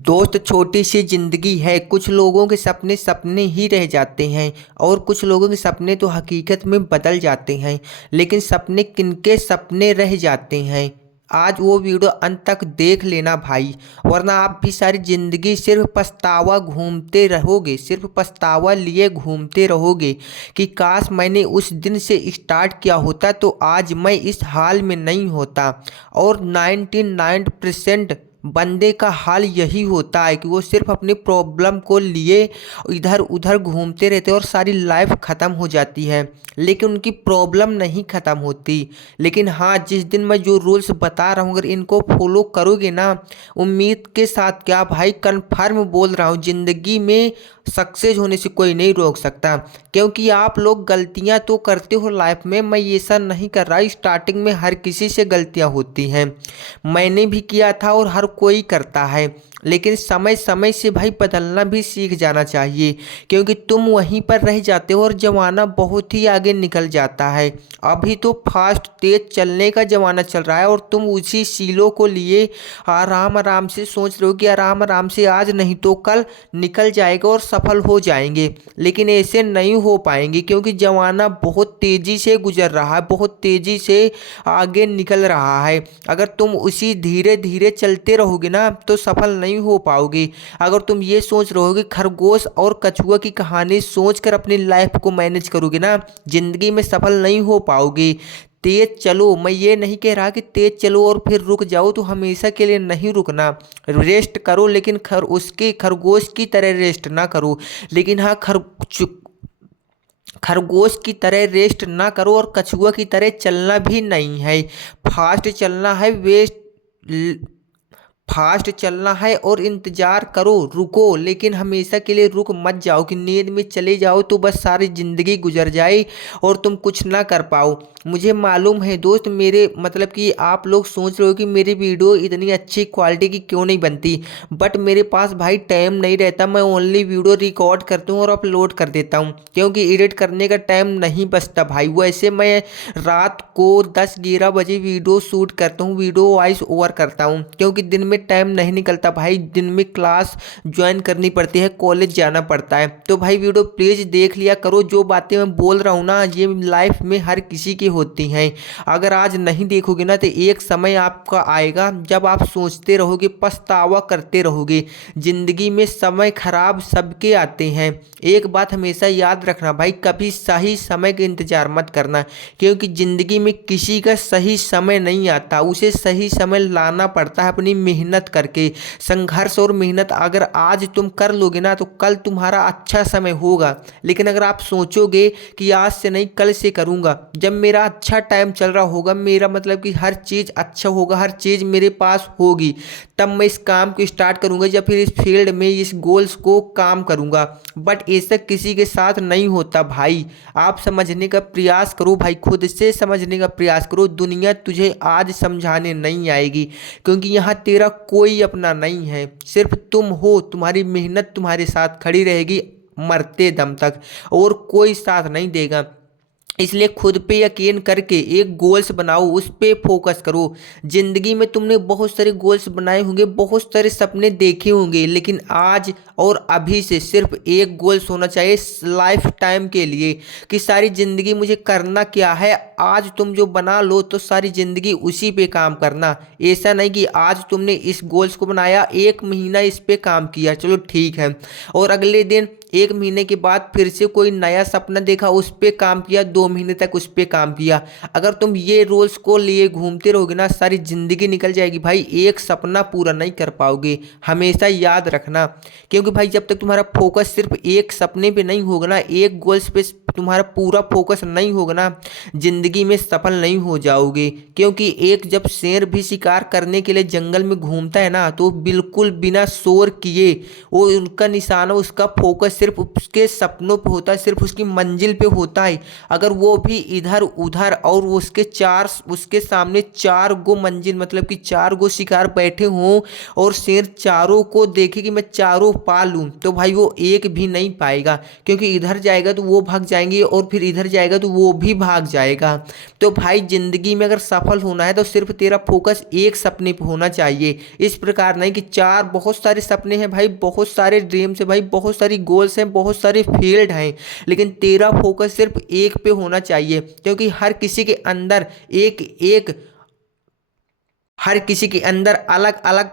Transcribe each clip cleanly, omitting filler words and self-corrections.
दोस्त, छोटी सी जिंदगी है। कुछ लोगों के सपने सपने ही रह जाते हैं और कुछ लोगों के सपने तो हकीकत में बदल जाते हैं। लेकिन सपने किनके सपने रह जाते हैं, आज वो वीडियो अंत तक देख लेना भाई, वरना आप भी सारी जिंदगी सिर्फ पछतावा घूमते रहोगे, सिर्फ पछतावा लिए घूमते रहोगे कि काश मैंने उस दिन से स्टार्ट किया होता तो आज मैं इस हाल में नहीं होता। और 99% बंदे का हाल यही होता है कि वो सिर्फ अपनी प्रॉब्लम को लिए इधर उधर घूमते रहते हैं और सारी लाइफ ख़त्म हो जाती है, लेकिन उनकी प्रॉब्लम नहीं ख़त्म होती। लेकिन हाँ, जिस दिन मैं जो रूल्स बता रहा हूँ अगर इनको फॉलो करोगे ना, उम्मीद के साथ क्या भाई, कन्फर्म बोल रहा हूँ, ज़िंदगी में सक्सेस होने से कोई नहीं रोक सकता। क्योंकि आप लोग गलतियां तो करते हो लाइफ में, मैं ये सब नहीं कर रहा। स्टार्टिंग में हर किसी से गलतियां होती हैं, मैंने भी किया था और हर कोई करता है। लेकिन समय समय से भाई बदलना भी सीख जाना चाहिए, क्योंकि तुम वहीं पर रह जाते हो और ज़माना बहुत ही आगे निकल जाता है। अभी तो फास्ट तेज चलने का ज़माना चल रहा है और तुम उसी सीलों को लिए आराम आराम से सोच रहे हो कि आराम आराम से आज नहीं तो कल निकल जाएगा और सफल हो जाएंगे। लेकिन ऐसे नहीं हो पाएंगे, क्योंकि ज़माना बहुत तेज़ी से गुजर रहा है, बहुत तेज़ी से आगे निकल रहा है। अगर तुम उसी धीरे धीरे चलते रहोगे ना तो सफल नहीं हो पाओगे। अगर तुम ये सोच रहोगे खरगोश और कछुआ की कहानी सोचकर अपनी लाइफ को मैनेज करोगे ना, जिंदगी में सफल नहीं हो पाओगे। तेज चलो, मैं ये नहीं कह रहा कि तेज चलो और फिर रुक जाओ, तो हमेशा के लिए नहीं रुकना। रेस्ट करो, लेकिन उसके खरगोश की तरह रेस्ट ना करो। लेकिन हाँ, खरगोश की तरह रेस्ट ना करो और कछुआ की तरह चलना भी नहीं है। फास्ट चलना है, फास्ट चलना है और इंतजार करो, रुको, लेकिन हमेशा के लिए रुक मत जाओ कि नींद में चले जाओ तो बस सारी ज़िंदगी गुजर जाए और तुम कुछ ना कर पाओ। मुझे मालूम है दोस्त, मेरे मतलब कि आप लोग सोच रहे हो कि मेरी वीडियो इतनी अच्छी क्वालिटी की क्यों नहीं बनती, बट मेरे पास भाई टाइम नहीं रहता। मैं ओनली वीडियो रिकॉर्ड करता हूँ और अपलोड कर देता हूँ, क्योंकि एडिट करने का टाइम नहीं बचता भाई। वैसे मैं रात को 10-11 बजे वीडियो शूट करता हूँ, वीडियो वॉइस ओवर करता हूँ, क्योंकि दिन में टाइम नहीं निकलता भाई। दिन में क्लास ज्वाइन करनी पड़ती है, कॉलेज जाना पड़ता है। तो भाई वीडियो प्लीज़ देख लिया करो। जो बातें मैं बोल रहा हूँ ना, ये लाइफ में हर किसी की होती हैं। अगर आज नहीं देखोगे ना तो एक समय आपका आएगा जब आप सोचते रहोगे, पछतावा करते रहोगे। जिंदगी में समय खराब सबके आते हैं। एक बात हमेशा याद रखना भाई, कभी सही समय का इंतजार मत करना, क्योंकि जिंदगी में किसी का सही समय नहीं आता, उसे सही समय लाना पड़ता है अपनी मेहनत करके। संघर्ष और मेहनत अगर आज तुम कर लोगे ना तो कल तुम्हारा अच्छा समय होगा। लेकिन अगर आप सोचोगे कि आज से नहीं कल से करूंगा, जब मेरा अच्छा टाइम चल रहा होगा, मेरा मतलब कि हर चीज़ अच्छा होगा, हर चीज़ मेरे पास होगी, तब मैं इस काम को स्टार्ट करूंगा या फिर इस फील्ड में इस गोल्स को काम करूंगा। बट ऐसा किसी के साथ नहीं होता भाई। आप समझने का प्रयास करो भाई, खुद से समझने का प्रयास करो। दुनिया तुझे आज समझाने नहीं आएगी, क्योंकि यहाँ तेरा कोई अपना नहीं है, सिर्फ तुम हो। तुम्हारी मेहनत तुम्हारे साथ खड़ी रहेगी मरते दम तक, और कोई साथ नहीं देगा। इसलिए खुद पे यकीन करके एक गोल्स बनाओ, उस पे फोकस करो। जिंदगी में तुमने बहुत सारे गोल्स बनाए होंगे, बहुत सारे सपने देखे होंगे, लेकिन आज और अभी से सिर्फ एक गोल्स होना चाहिए लाइफ टाइम के लिए, कि सारी ज़िंदगी मुझे करना क्या है। आज तुम जो बना लो तो सारी ज़िंदगी उसी पे काम करना। ऐसा नहीं कि आज तुमने इस गोल्स को बनाया, एक महीना इस पे काम किया, चलो ठीक है, और अगले दिन 1 महीने के बाद फिर से कोई नया सपना देखा, उस पे काम किया, 2 महीने तक उस पे काम किया। अगर तुम ये रोल्स को लिए घूमते रहोगे ना, सारी जिंदगी निकल जाएगी भाई, एक सपना पूरा नहीं कर पाओगे। हमेशा याद रखना, क्योंकि भाई जब तक तुम्हारा फोकस सिर्फ एक सपने पे नहीं होगा ना, एक गोल्स पे तुम्हारा पूरा फोकस नहीं होगा ना, जिंदगी में सफल नहीं हो जाओगे। क्योंकि एक जब शेर भी शिकार करने के लिए जंगल में घूमता है ना, तो बिल्कुल बिना शोर किए वो उनका निशाना, उसका फोकस सिर्फ उसके सपनों पे होता है, सिर्फ उसकी मंजिल पे होता है। अगर वो भी इधर उधर और उसके सामने चार गो मंजिल मतलब कि चार गो शिकार बैठे हों और शेर चारों को देखे कि मैं चारों पा लूँ, तो भाई वो एक भी नहीं पाएगा, क्योंकि इधर जाएगा तो वो भाग जाएंगे और फिर इधर जाएगा तो वो भी भाग जाएगा। तो भाई जिंदगी में अगर सफल होना है तो सिर्फ तेरा फोकस एक सपने पे होना चाहिए। इस प्रकार नहीं कि चार बहुत सारे सपने हैं भाई, बहुत सारे ड्रीम्स है भाई, बहुत सारी गोल्स हैं, बहुत सारे फील्ड हैं, लेकिन तेरा फोकस सिर्फ एक पे होना चाहिए। क्योंकि हर किसी के अंदर अलग अलग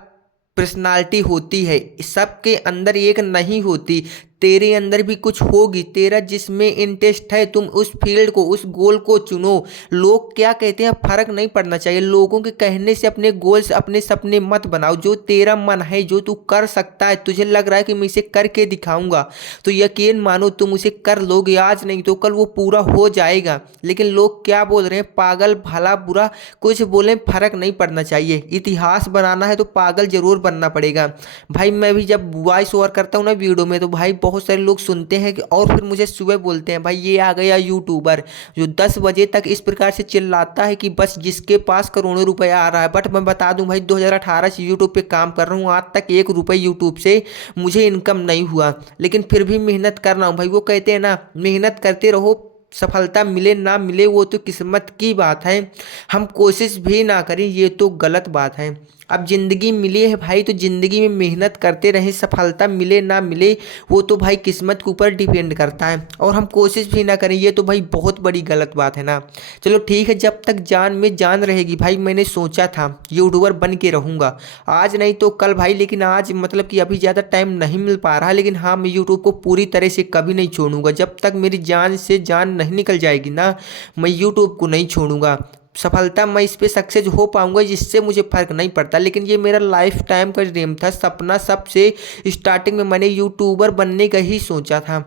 पर्सनालिटी होती है, सबके अंदर एक नहीं होती। तेरे अंदर भी कुछ होगी, तेरा जिसमें इंटरेस्ट है तुम उस फील्ड को, उस गोल को चुनो। लोग क्या कहते हैं फर्क नहीं पड़ना चाहिए, लोगों के कहने से अपने गोल्स अपने सपने मत बनाओ। जो तेरा मन है, जो तू कर सकता है, तुझे लग रहा है कि मैं इसे करके दिखाऊंगा, तो यकीन मानो तुम उसे कर लोगे, आज नहीं तो कल वो पूरा हो जाएगा। लेकिन लोग क्या बोल रहे हैं, पागल भला बुरा कुछ बोले फर्क नहीं पड़ना चाहिए। इतिहास बनाना है तो पागल जरूर बनना पड़ेगा। भाई मैं भी जब वॉइस ओवर करता हूँ ना वीडियो में, तो भाई बहुत सारे लोग सुनते हैं कि और फिर मुझे सुबह बोलते हैं भाई ये आ गया यूट्यूबर जो 10 बजे तक इस प्रकार से चिल्लाता है कि बस जिसके पास करोड़ों रुपया आ रहा है। बट मैं बता दूं भाई 2018 से यूट्यूब पे काम कर रहा हूँ, आज तक 1 रुपये यूट्यूब से मुझे इनकम नहीं हुआ, लेकिन फिर भी मेहनत कर रहा हूँ। भाई वो कहते हैं ना, मेहनत करते रहो, सफलता मिले ना मिले वो तो किस्मत की बात है, हम कोशिश भी ना करें ये तो गलत बात है। अब ज़िंदगी मिली है भाई तो ज़िंदगी में मेहनत करते रहें, सफलता मिले ना मिले वो तो भाई किस्मत के ऊपर डिपेंड करता है, और हम कोशिश भी ना करें ये तो भाई बहुत बड़ी गलत बात है ना। चलो ठीक है, जब तक जान में जान रहेगी भाई, मैंने सोचा था यूट्यूबर बन के रहूँगा, आज नहीं तो कल भाई, लेकिन आज मतलब कि अभी ज़्यादा टाइम नहीं मिल पा रहा, लेकिन हाँ मैं यूट्यूब को पूरी तरह से कभी नहीं छोड़ूंगा। जब तक मेरी जान से जान नहीं निकल जाएगी ना, मैं यूट्यूब को नहीं छोड़ूंगा। सफलता मैं इस पे सक्सेस हो पाऊंगा जिससे मुझे फ़र्क नहीं पड़ता, लेकिन ये मेरा लाइफ टाइम का ड्रीम था, सपना। सबसे स्टार्टिंग में मैंने यूट्यूबर बनने का ही सोचा था।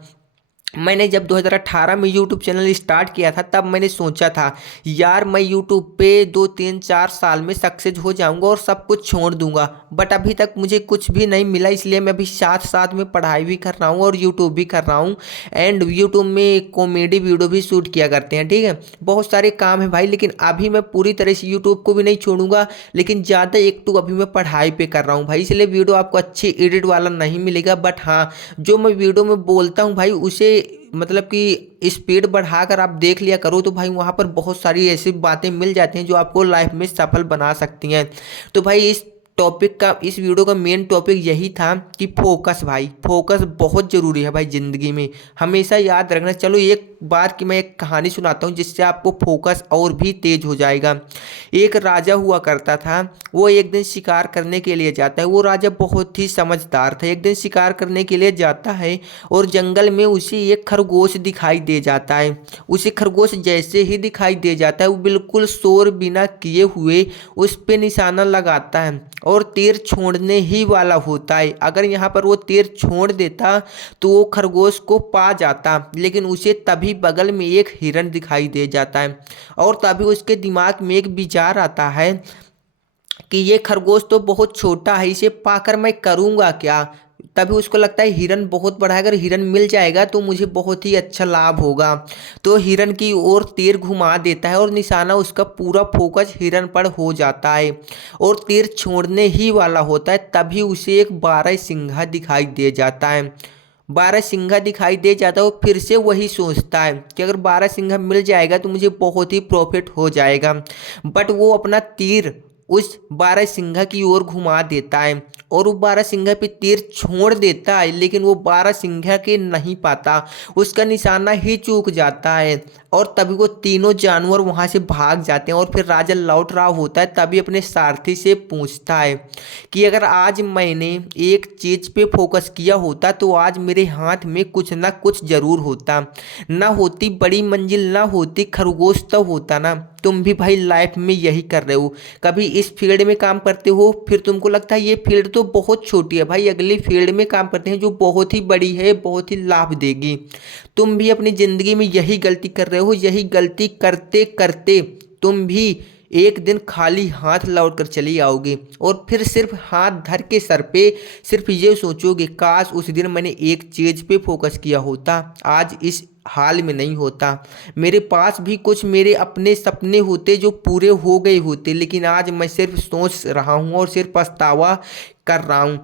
मैंने जब 2018 में यूट्यूब चैनल स्टार्ट किया था तब मैंने सोचा था यार मैं यूट्यूब पे 2 3 4 साल में सक्सेस हो जाऊंगा और सब कुछ छोड़ दूंगा। बट अभी तक मुझे कुछ भी नहीं मिला, इसलिए मैं अभी साथ साथ में पढ़ाई भी कर रहा हूँ और यूट्यूब भी कर रहा हूँ। एंड यूट्यूब में कॉमेडी वीडियो भी शूट किया करते हैं, ठीक है, बहुत सारे काम है भाई। लेकिन अभी मैं पूरी तरह से यूट्यूब को भी नहीं छोड़ूंगा, लेकिन ज़्यादा एक्टिव अभी मैं पढ़ाई पे कर रहा हूँ भाई, इसलिए वीडियो आपको अच्छी एडिट वाला नहीं मिलेगा। बट हाँ, जो मैं वीडियो में बोलता हूँ भाई उसे मतलब कि स्पीड बढ़ाकर आप देख लिया करो, तो भाई वहाँ पर बहुत सारी ऐसी बातें मिल जाती हैं जो आपको लाइफ में सफल बना सकती हैं। तो भाई इस वीडियो का मेन टॉपिक यही था कि फोकस, भाई फोकस बहुत ज़रूरी है भाई ज़िंदगी में, हमेशा याद रखना। चलो एक बार की मैं एक कहानी सुनाता हूँ जिससे आपको फोकस और भी तेज हो जाएगा। एक राजा हुआ करता था, वो एक दिन शिकार करने के लिए जाता है। वो राजा बहुत ही समझदार था। एक दिन शिकार करने के लिए जाता है और जंगल में उसे एक खरगोश दिखाई दे जाता है। उसे खरगोश जैसे ही दिखाई दे जाता है वो बिल्कुल शोर बिना किए हुए उस पे निशाना लगाता है और तीर छोड़ने ही वाला होता है। अगर यहाँ पर वो तीर छोड़ देता तो वो खरगोश को पा जाता, लेकिन उसे तभी बगल में एक हिरन दिखाई दे जाता है और तभी उसके दिमाग में एक विचार आता है कि ये खरगोश तो बहुत छोटा है, इसे पाकर मैं करूँगा क्या। तभी उसको लगता है हिरन बहुत बड़ा है, अगर हिरन मिल जाएगा तो मुझे बहुत ही अच्छा लाभ होगा। तो हिरन की ओर तीर घुमा देता है और निशाना उसका पूरा फोकस हिरन पर हो जाता है और तीर छोड़ने ही वाला होता है। तभी उसे एक बारहसिंघा दिखाई दे जाता है। बारहसिंघा दिखाई दे जाता है, वो फिर से वही सोचता है कि अगर बारहसिंघा मिल जाएगा तो मुझे बहुत ही प्रॉफिट हो जाएगा। बट वो अपना तीर उस बारहसिंघा की ओर घुमा देता है और वो बारहसिंघा पे तीर छोड़ देता है, लेकिन वो बारहसिंघा के नहीं पाता, उसका निशाना ही चूक जाता है और तभी वो तीनों जानवर वहाँ से भाग जाते हैं। और फिर राजा लौट रहा होता है, तभी अपने सारथी से पूछता है कि अगर आज मैंने एक चीज़ पे फोकस किया होता तो आज मेरे हाथ में कुछ ना कुछ जरूर होता, ना होती बड़ी मंजिल, ना होती खरगोश, तो होता ना। तुम भी भाई लाइफ में यही कर रहे हो, कभी इस फील्ड में काम करते हो, फिर तुमको लगता है ये फील्ड तो बहुत छोटी है, भाई अगली फील्ड में काम करते हैं जो बहुत ही बड़ी है, बहुत ही लाभ देगी। तुम भी अपनी ज़िंदगी में यही गलती कर रहे हो, यही गलती करते करते तुम भी एक दिन खाली हाथ लौट कर चली आओगे और फिर सिर्फ हाथ धर के सर पे सिर्फ ये सोचोगे, काश उस दिन मैंने एक चीज पे फोकस किया होता, आज इस हाल में नहीं होता। मेरे पास भी कुछ मेरे अपने सपने होते जो पूरे हो गए होते, लेकिन आज मैं सिर्फ सोच रहा हूँ और सिर्फ पछतावा कर रहा हूँ।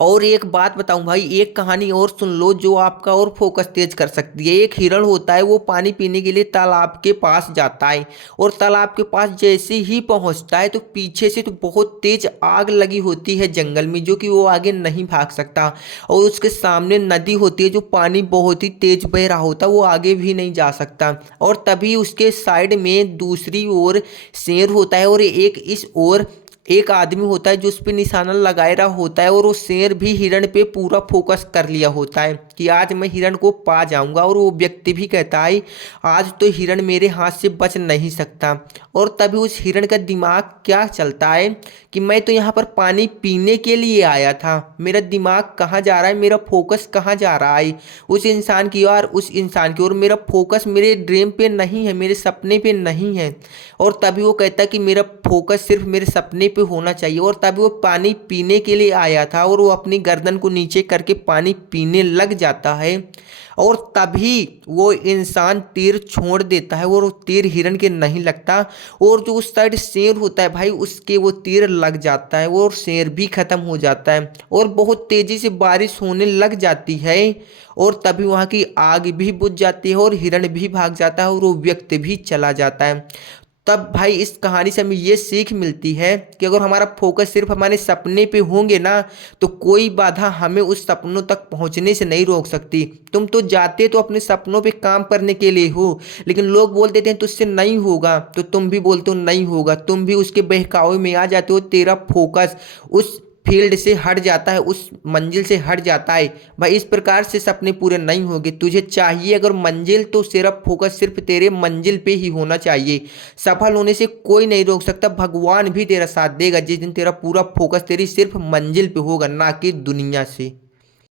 और एक बात बताऊं भाई, एक कहानी और सुन लो जो आपका और फोकस तेज कर सकती है। एक हिरण होता है, वो पानी पीने के लिए तालाब के पास जाता है और तालाब के पास जैसे ही पहुंचता है तो पीछे से तो बहुत तेज आग लगी होती है जंगल में, जो कि वो आगे नहीं भाग सकता। और उसके सामने नदी होती है जो पानी बहुत ही तेज बह रहा होता है, वो आगे भी नहीं जा सकता। और तभी उसके साइड में दूसरी ओर शेर होता है और एक इस ओर एक आदमी होता है जो उस पर निशाना लगाए रहा होता है। और वो शेर भी हिरण पे पूरा फोकस कर लिया होता है कि आज मैं हिरण को पा जाऊंगा। और वो व्यक्ति भी कहता है आज तो हिरण मेरे हाथ से बच नहीं सकता। और तभी उस हिरण का दिमाग क्या चलता है कि मैं तो यहाँ पर पानी पीने के लिए आया था, मेरा दिमाग कहाँ जा रहा है, मेरा फोकस कहाँ जा रहा है, उस इंसान की ओर, उस इंसान की ओर। मेरा फोकस मेरे ड्रीम पे नहीं है, मेरे सपने पे नहीं है। और तभी वो कहता है कि मेरा फोकस सिर्फ मेरे सपने पे होना चाहिए। और तभी वो पानी पीने के लिए आया था और वो अपनी गर्दन को नीचे करके पानी पीने लग जाता है। और तभी वो इंसान तीर छोड़ देता है और वो तीर हिरण के नहीं लगता। और जो उस साइड शेर होता है भाई, उसके वो तीर लग जाता है और शेर भी खत्म हो जाता है। और बहुत तेजी से बारिश होने लग जाती है और तभी वहाँ की आग भी बुझ जाती है और हिरण भी भाग जाता है और वो व्यक्ति भी चला जाता है। तब भाई इस कहानी से हमें ये सीख मिलती है कि अगर हमारा फोकस सिर्फ हमारे सपने पे होंगे ना, तो कोई बाधा हमें उस सपनों तक पहुंचने से नहीं रोक सकती। तुम तो जाते तो अपने सपनों पे काम करने के लिए हो, लेकिन लोग बोल देते हैं तुझसे नहीं होगा, तो तुम भी बोलते हो नहीं होगा, तुम भी उसके बहकावे में आ जाते हो। तेरा फोकस उस फील्ड से हट जाता है, उस मंजिल से हट जाता है। भाई इस प्रकार से सपने पूरे नहीं होंगे। तुझे चाहिए अगर मंजिल, तो तेरा फोकस सिर्फ तेरे मंजिल पे ही होना चाहिए। सफल होने से कोई नहीं रोक सकता, भगवान भी तेरा साथ देगा जिस दिन तेरा पूरा फोकस तेरी सिर्फ मंजिल पे होगा, ना कि दुनिया से।